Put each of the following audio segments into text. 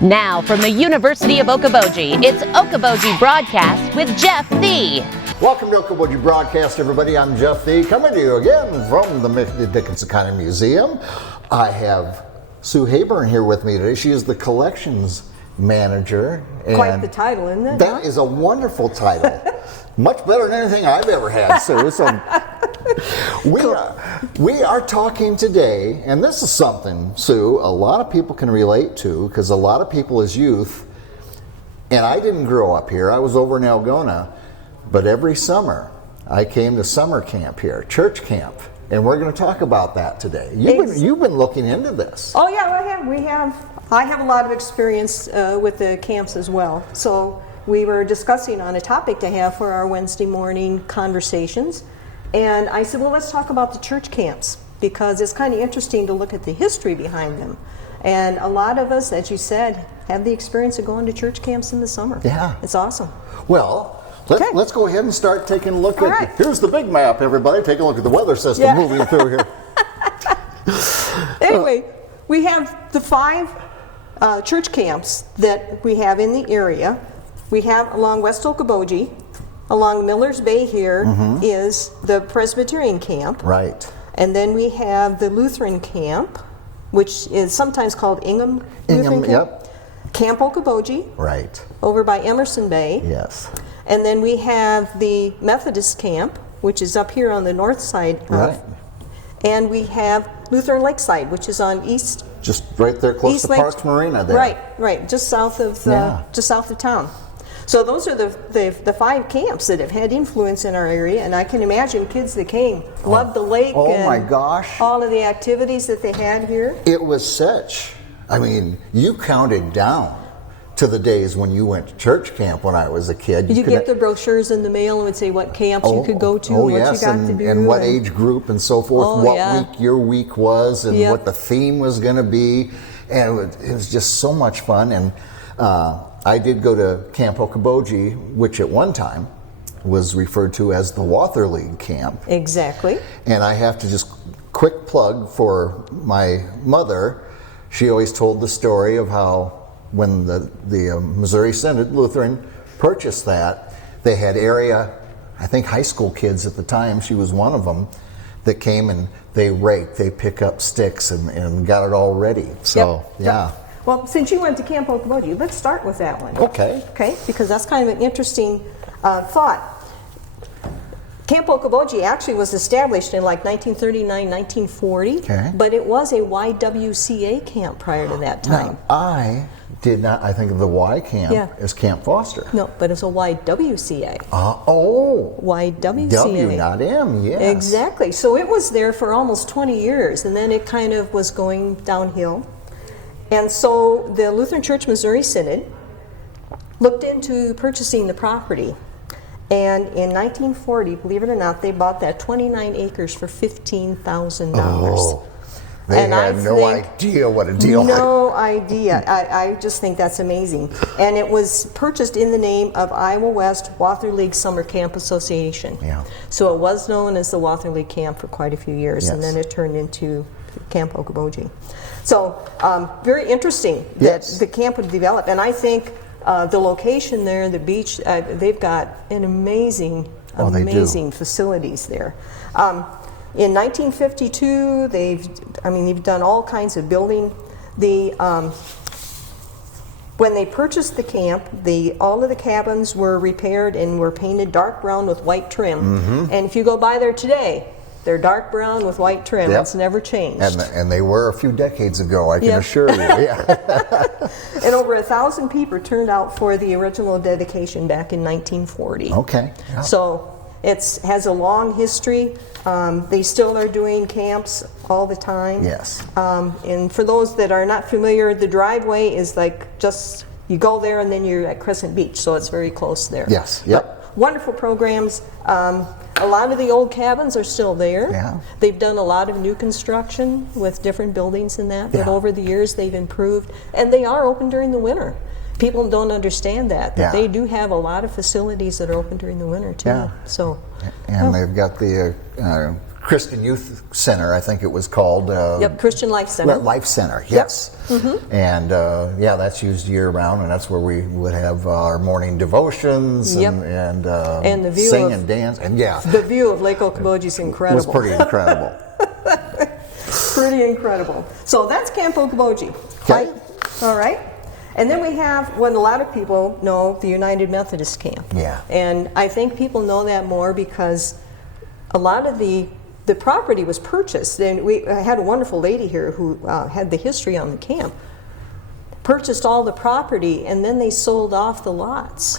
Now from the University of Okoboji, it's Okoboji Broadcast with Jeff Thee. Welcome to Okoboji Broadcast, everybody. I'm Jeff Thee, coming to you again from the Dickinson County Museum. I have Sue Haburn here with me today. She is the collections manager. Quite the title, isn't it? That is a wonderful title. Much better than anything I've ever had, Sue. So we are talking today, and this is something, Sue, a lot of people can relate to, because a lot of people as youth, and I didn't grow up here, I was over in Algona, but every summer I came to summer camp here, church camp, and we're going to talk about that today. You've been looking into this. Oh yeah, I have a lot of experience with the camps as well. So we were discussing on a topic to have for our Wednesday morning conversations. And I said, well, let's talk about the church camps, because it's kind of interesting to look at the history behind them. And a lot of us, as you said, have the experience of going to church camps in the summer. Yeah. It's awesome. Well, let's go ahead and start taking a look All at, right. Here's the big map, everybody. Take a look at the weather system moving through here. Anyway, we have the 5 church camps that we have in the area. We have along West Okoboji. Along Miller's Bay here is the Presbyterian camp. Right. And then we have the Lutheran camp, which is sometimes called Ingham Lutheran Camp. Yep. Camp Okoboji. Right. Over by Emerson Bay. Yes. And then we have the Methodist camp, which is up here on the north side. Right. And we have Lutheran Lakeside, which is on east. Just right there, close East to Lake- Parks Marina there. Right, just south of town. So those are the 5 camps that have had influence in our area, and I can imagine kids that came loved the lake. Oh and my gosh! all of the activities that they had here. It was such. I mean, you counted down to the days when you went to church camp when I was a kid. Did you get the brochures in the mail and would say what camps you could go to, and what you got to do, and what age group and so forth, week your week was, and what the theme was going to be, and it was just so much fun. And I did go to Camp Okoboji, which at one time was referred to as the Water League camp. Exactly. And I have to just quick plug for my mother. She always told the story of how when the Missouri Synod Lutheran purchased that, they had area, I think high school kids at the time, she was one of them, that came and they raked, they pick up sticks and got it all ready. So, yeah. Well, since you went to Camp Okoboji, let's start with that one. Okay. Okay, because that's kind of an interesting thought. Camp Okoboji actually was established in like 1939, 1940, but it was a YWCA camp prior to that time. Now, I think of the Y camp as Camp Foster. No, but it's a YWCA. YWCA. W, not M, yes. Exactly. So it was there for almost 20 years, and then it kind of was going downhill. And so the Lutheran Church Missouri Synod looked into purchasing the property. And in 1940, believe it or not, they bought that 29 acres for $15,000. Oh, they had no idea what a deal was. No idea. I just think that's amazing. And it was purchased in the name of Iowa West Water League Summer Camp Association. Yeah. So it was known as the Water League Camp for quite a few years, and then it turned into Camp Okoboji. So very interesting that the camp would develop, and I think the location there, the beach, they've got an amazing facilities there. In 1952, they've done all kinds of building. When they purchased the camp, all of the cabins were repaired and were painted dark brown with white trim. And if you go by there today, they're dark brown with white trim. It's never changed. And they were a few decades ago, I can assure you. And over 1,000 people turned out for the original dedication back in 1940. Okay. Yeah. So it has a long history. They still are doing camps all the time. Yes. And for those that are not familiar, the driveway is like just, you go there and then you're at Crescent Beach, so it's very close there. Yes. Yep. But wonderful programs. A lot of the old cabins are still there. Yeah. They've done a lot of new construction with different buildings and that, but over the years they've improved, and they are open during the winter. People don't understand that they do have a lot of facilities that are open during the winter too. Yeah. So, and they've got the Christian Youth Center, I think it was called. Yep, Christian Life Center. Life Center, yes. Yep. Mm-hmm. And yeah, that's used year round, and that's where we would have our morning devotions and the view sing and dance. And yeah, the view of Lake Okoboji is incredible. It was pretty incredible. Pretty incredible. So that's Camp Okoboji. Okay. All right. And then we have what a lot of people know, the United Methodist Camp. Yeah. And I think people know that more because a lot of the property was purchased. And I had a wonderful lady here who had the history on the camp. Purchased all the property, and then they sold off the lots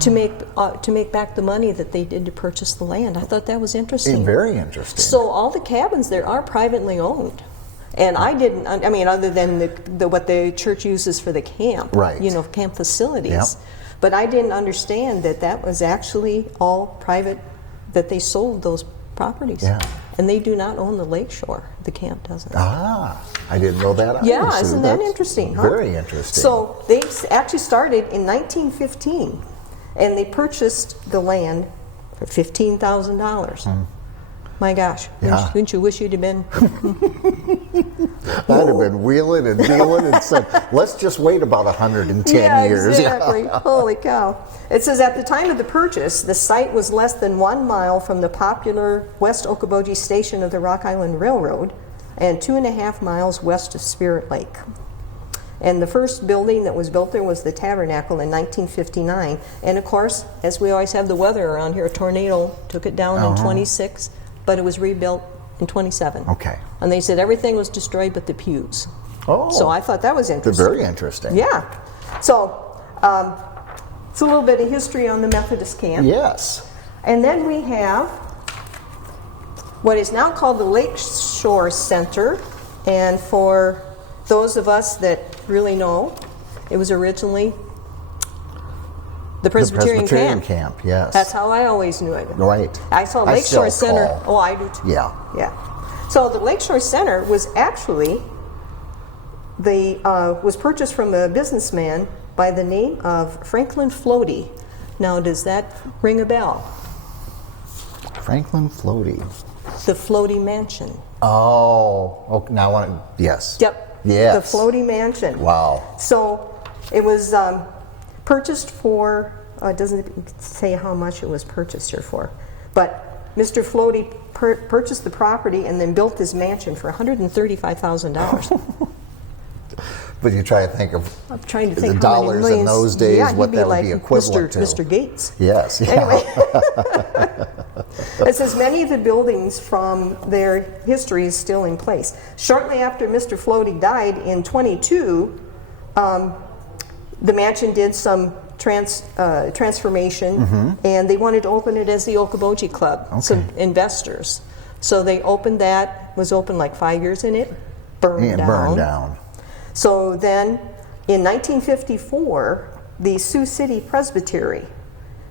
to make back the money that they did to purchase the land. I thought that was interesting. Very interesting. So all the cabins there are privately owned. And I didn't, I mean, other than what the church uses for the camp, right. Camp facilities. Yep. But I didn't understand that was actually all private, that they sold those properties. Yeah. And they do not own the lakeshore. The camp doesn't. I didn't know that either. Yeah, So isn't that that's interesting? Huh? Very interesting. So they actually started in 1915, and they purchased the land for $15,000. My gosh, Yeah. wouldn't you wish you'd have been? I'd have been wheeling and dealing and said, let's just wait about 110 years. Exactly. Holy cow. It says at the time of the purchase, the site was less than 1 mile from the popular West Okoboji station of the Rock Island Railroad and 2.5 miles west of Spirit Lake. And the first building that was built there was the Tabernacle in 1959. And of course, as we always have the weather around here, a tornado took it down in 26, but it was rebuilt in 27. Okay. And they said everything was destroyed but the pews. Oh. So I thought that was interesting. Very interesting. Yeah. So it's a little bit of history on the Methodist camp. Yes. And then we have what is now called the Lakeshore Center. And for those of us that really know, it was originally the Presbyterian camp. Yes. That's how I always knew it. Right. I saw Lakeshore still Center. call. Oh, I do too. Yeah. Yeah. So the Lakeshore Center was actually was purchased from a businessman by the name of Franklin Floaty. Now, does that ring a bell? Franklin Floaty. The Floaty Mansion. Oh, now I want to. Yes. Yep. Yes. The Floaty Mansion. Wow. So it was purchased for. It doesn't say how much it was purchased here for, but Mr. Floaty purchased the property and then built his mansion for $135,000. But you try to think of I'm trying to think the how many dollars millions. in those days, yeah, what he'd be that like would be equivalent Mr. Gates. Yes. Yeah. Anyway, it says many of the buildings from their history is still in place. Shortly after Mr. Floaty died in 22, the mansion did some transformation, and they wanted to open it as the Okoboji Club. Okay. Some investors. So they opened that. Was open like 5 years in it. Burned down. So then, in 1954, the Sioux City Presbytery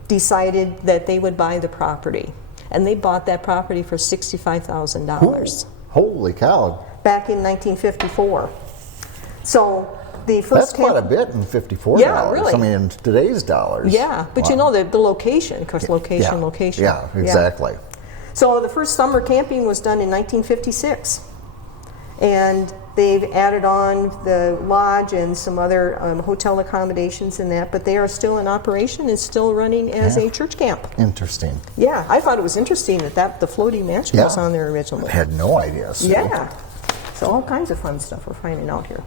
decided that they would buy the property. And they bought that property for $65,000. Holy cow. Back in 1954. So the first That's quite a bit in $54. Yeah, really. I mean, in today's dollars. Yeah, but you know the location, of course, location. Yeah, exactly. So the first summer camping was done in 1956. And they've added on the lodge and some other hotel accommodations in that, but they are still in operation and still running as a church camp. Interesting. Yeah, I thought it was interesting that the Floaty Mansion was on there originally. I had no idea. Sue. Yeah. So all kinds of fun stuff we're finding out here.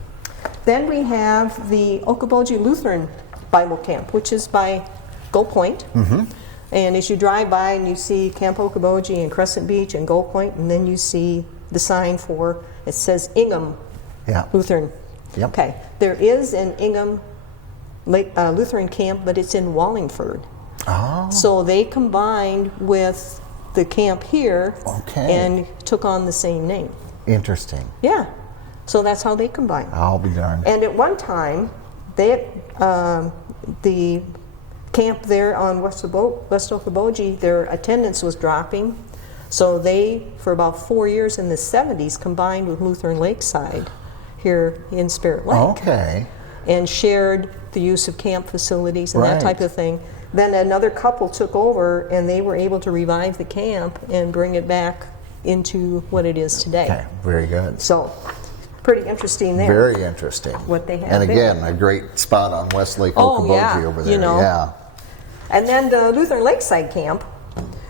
Then we have the Okoboji Lutheran Bible Camp, which is by Gull Point. Mm-hmm. And as you drive by and you see Camp Okoboji and Crescent Beach and Gull Point, and then you see the sign for, it says Ingham Lutheran. Yep. Okay. There is an Ingham Lutheran camp, but it's in Wallingford. Oh. So they combined with the camp here and took on the same name. Interesting. Yeah. So that's how they combined. I'll be darned. And at one time, the camp there on West Okoboji, their attendance was dropping. So they, for about 4 years in the 70s, combined with Lutheran Lakeside here in Spirit Lake. Okay. And shared the use of camp facilities and that type of thing. then another couple took over, and they were able to revive the camp and bring it back into what it is today. Okay, very good. So, pretty interesting there. Very interesting. What they have and again, there. a great spot on West Lake Oh, Okoboji yeah, over there. you know. Yeah. And then the Lutheran Lakeside Camp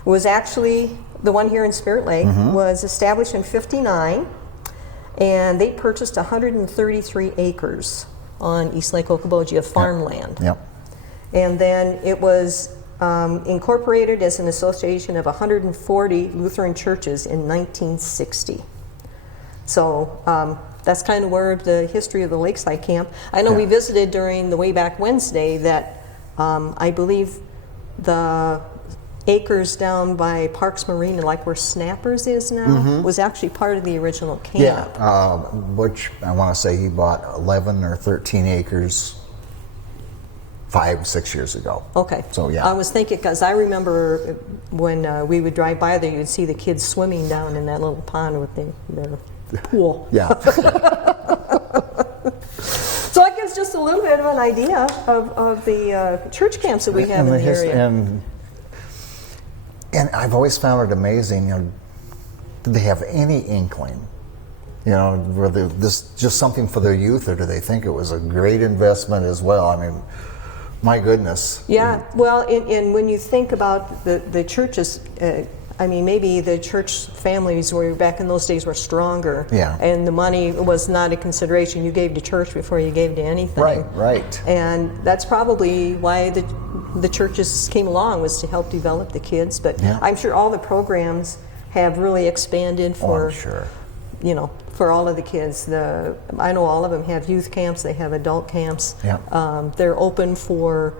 was actually, the one here in Spirit Lake, was established in '59, and they purchased 133 acres on East Lake Okoboji of farmland. Yep. And then it was incorporated as an association of 140 Lutheran churches in 1960. So that's kind of where the history of the Lakeside Camp. I know we visited during the Way Back Wednesday that I believe the acres down by Parks Marine, like where Snappers is now, was actually part of the original camp. Yeah, which I want to say he bought 11 or 13 acres 5-6 years ago. Okay. So yeah. I was thinking, because I remember when we would drive by there, you'd see the kids swimming down in that little pond with their pool. Yeah. So that gives just a little bit of an idea of the church camps that we have in the area. And I've always found it amazing, did they have any inkling, whether this just something for their youth, or do they think it was a great investment as well? I mean, my goodness. Yeah, well, and when you think about the churches, I mean, maybe the church families were back in those days were stronger. Yeah. And the money was not a consideration. You gave to church before you gave to anything. Right. And that's probably why the churches came along, was to help develop the kids. But I'm sure all the programs have really expanded for, I'm sure. For all of the kids. I know all of them have youth camps. They have adult camps. Yeah. They're open for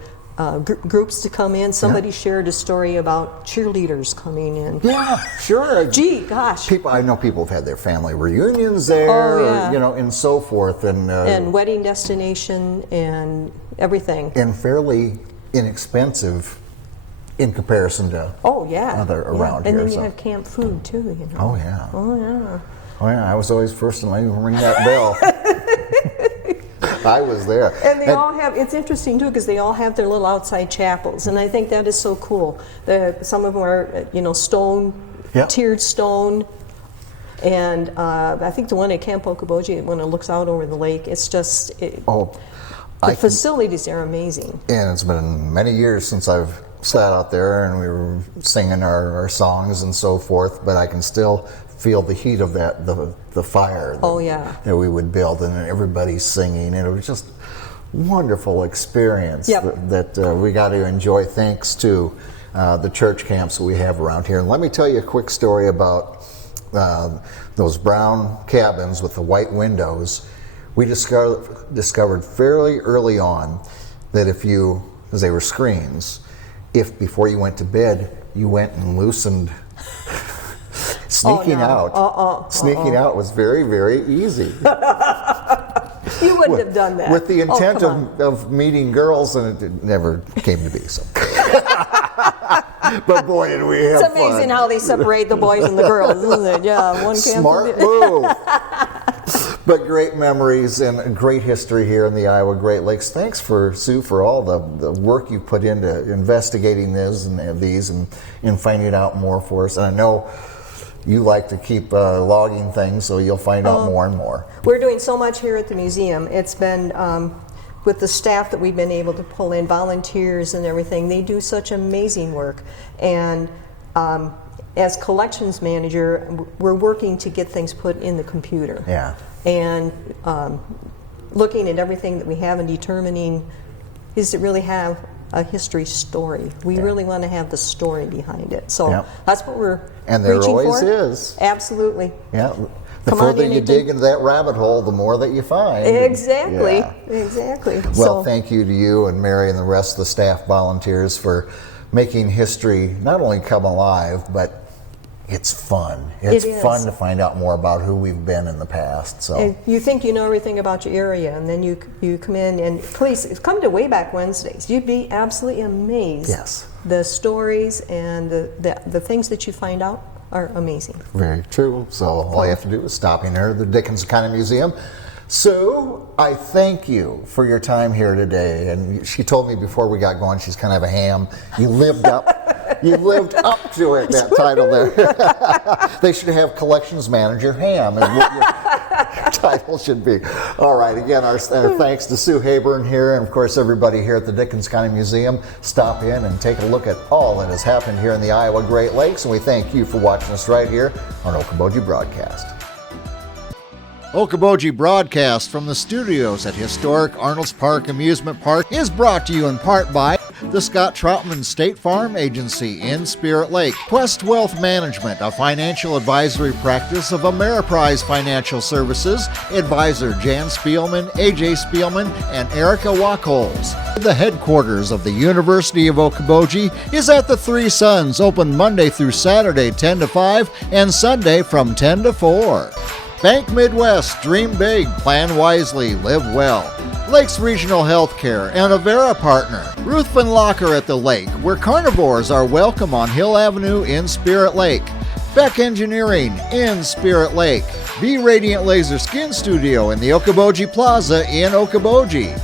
groups to come in. Somebody shared a story about cheerleaders coming in. Yeah, sure. Gee, gosh. I know people have had their family reunions there, or, and so forth, and wedding destination and everything. And fairly inexpensive in comparison to other around here. And then you have camp food too. Oh yeah. Oh yeah. Oh yeah. I was always first in line to ring that bell. I was there. And they all have, it's interesting too, because they all have their little outside chapels, and I think that is so cool. Some of them are, stone, tiered stone, and I think the one at Camp Okoboji, when it looks out over the lake, it's just, the facilities are amazing. And it's been many years since I've sat out there and we were singing our songs and so forth, but I can still feel the heat of the fire that we would build, and everybody's singing, and it was just wonderful experience that we got to enjoy thanks to the church camps that we have around here. And let me tell you a quick story about those brown cabins with the white windows. We discovered fairly early on that because they were screens, if before you went to bed you went and loosened sneaking out was very, very easy. You wouldn't have done that. With the intent of meeting girls, and it never came to be so. But boy, did we have fun. It's amazing how they separate the boys and the girls, isn't it? Yeah, one camp. Smart move. But great memories and great history here in the Iowa Great Lakes. Thanks, Sue, for all the work you put into investigating these and finding out more for us. And I know you like to keep logging things, so you'll find out more and more. We're doing so much here at the museum. It's been, with the staff that we've been able to pull in, volunteers and everything, they do such amazing work. And as collections manager, we're working to get things put in the computer. Yeah. And looking at everything that we have and determining, does it really have a history story? We really want to have the story behind it. So that's what we're and there reaching always for. is. Absolutely. Yeah. The further you dig into that rabbit hole, the more that you find. Exactly. Exactly. Well, thank you to you and Mary and the rest of the staff volunteers for making history not only come alive, but it's fun. It's fun to find out more about who we've been in the past. So and you think you know everything about your area, and then you come in, and please come to Way Back Wednesdays. You'd be absolutely amazed. Yes. The stories and the things that you find out are amazing. Very true. So all you have to do is stop in there at the Dickinson County Museum. Sue, I thank you for your time here today. And she told me before we got going, she's kind of a ham. You lived up to it, that title there. They should have collections manager ham is what your title should be. All right, again, our thanks to Sue Haburn here, and of course everybody here at the Dickinson County Museum. Stop in and take a look at all that has happened here in the Iowa Great Lakes, and we thank you for watching us right here on Okoboji Broadcast. Okoboji Broadcast from the studios at historic Arnold's Park Amusement Park is brought to you in part by the Scott Troutman State Farm Agency in Spirit Lake, Quest Wealth Management, a financial advisory practice of Ameriprise Financial Services, advisor Jan Spielman, AJ Spielman, and Erica Wachholz. The headquarters of the University of Okoboji is at the Three Sons, open Monday through Saturday 10 to 5 and Sunday from 10 to 4. Bank Midwest, dream big, plan wisely, live well. Lakes Regional Healthcare and Avera Partner. Ruthven Locker at the Lake, where carnivores are welcome on Hill Avenue in Spirit Lake. Beck Engineering in Spirit Lake. B Radiant Laser Skin Studio in the Okoboji Plaza in Okoboji.